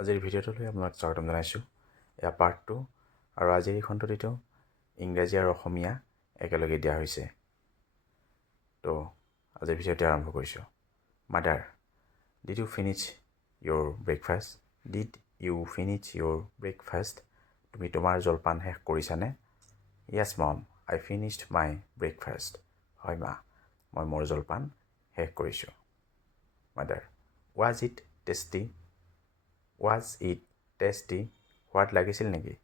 আজিৰ ভিডিঅ'টোলৈ আপোনাক স্বাগতম জনাইছোঁ। এয়া পাৰ্ট 2 আৰু আজিৰ এই খণ্ডটিতো ইংৰাজী আৰু অসমীয়া একেলগে দিয়া হৈছে। তো আজিৰ ভিডিঅ'টো আৰম্ভ কৰিছোঁ। Mother, did you finish your breakfast? Did you finish your breakfast? তুমি তোমাৰ জলপান শেষ কৰিছানে? Yes mom, I finished my breakfast. হয় মা, মই মোৰ জলপান শেষ কৰিছোঁ। Mother, was it tasty? Was it tasty? সোৱাদ লাগিছিল নেকি?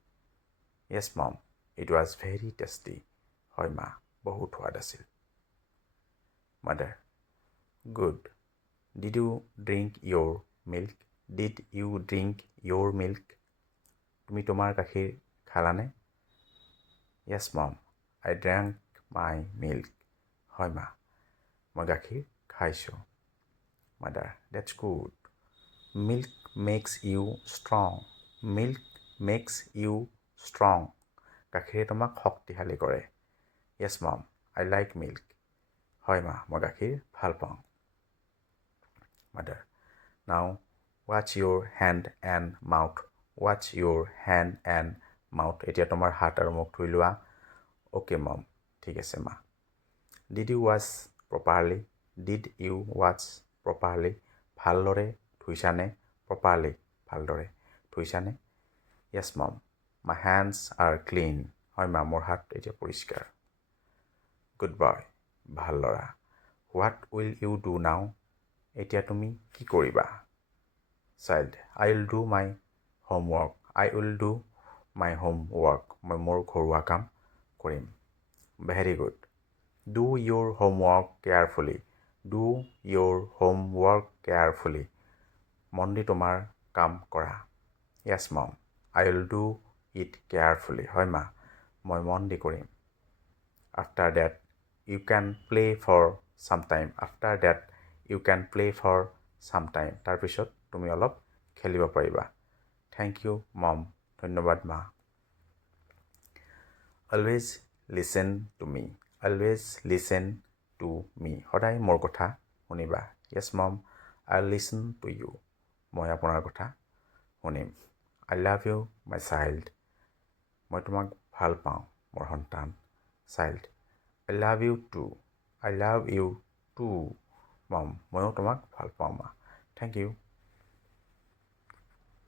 Yes mom, it was very tasty. হয় মা, বহুত সোৱাদ আছিল। Mother, good. Did you drink your milk? Did you drink your milk? তুমি তোমাৰ গাখীৰ খালানে? Yes mom, I drank my milk. হয় মা, মই গাখীৰ খাইছোঁ। Mother, that's good. Milk makes you strong. Milk makes you strong. গাখীৰে তোমাক শক্তিশালী কৰে। Yes mom, I like milk. হয় মা, মই গাখীৰ ভাল পাওঁ। Mother, now wash your hand and mouth. Wash your hand and mouth. এতিয়া তোমাৰ হাত আৰু মুখ ধুই লোৱা। Okay mom, ঠিক আছে মা। Did you wash properly? Did you wash properly? ভালদৰে ধুইছানে? Properly, ভালদৰে ধুইছানে? Yes mom, my hands are clean. হয় মা, মোৰ হাত এতিয়া পৰিষ্কাৰ। Good boy, ভাল ল'ৰা। What will you do now? এতিয়া তুমি কি কৰিবা? Child, I will do my homework. I will do my homework. মই মোৰ ঘৰুৱা কাম কৰিম। Very good. Do your homework carefully. Do your homework carefully. মন দি তোমাৰ কাম কৰা। Yes mom, I will do it carefully. হয় মা, মই মন দি কৰিম। After that, you can play for some time. After that, you can play for some time. তাৰপিছত তুমি অলপ খেলিব পাৰিবা। Thank you mom. ধন্যবাদ মা। Always listen to me. Always listen to me. সদায় মোৰ কথা শুনিবা। Yes mom, I'll listen to you. মই আপোনাৰ কথা শুনিম। I love you, my child. মই তোমাক ভাল পাওঁ, মোৰ সন্তান। Child, I love you too. I love you too, mom. ময়ো তোমাক ভাল পাওঁ মা। Thank you.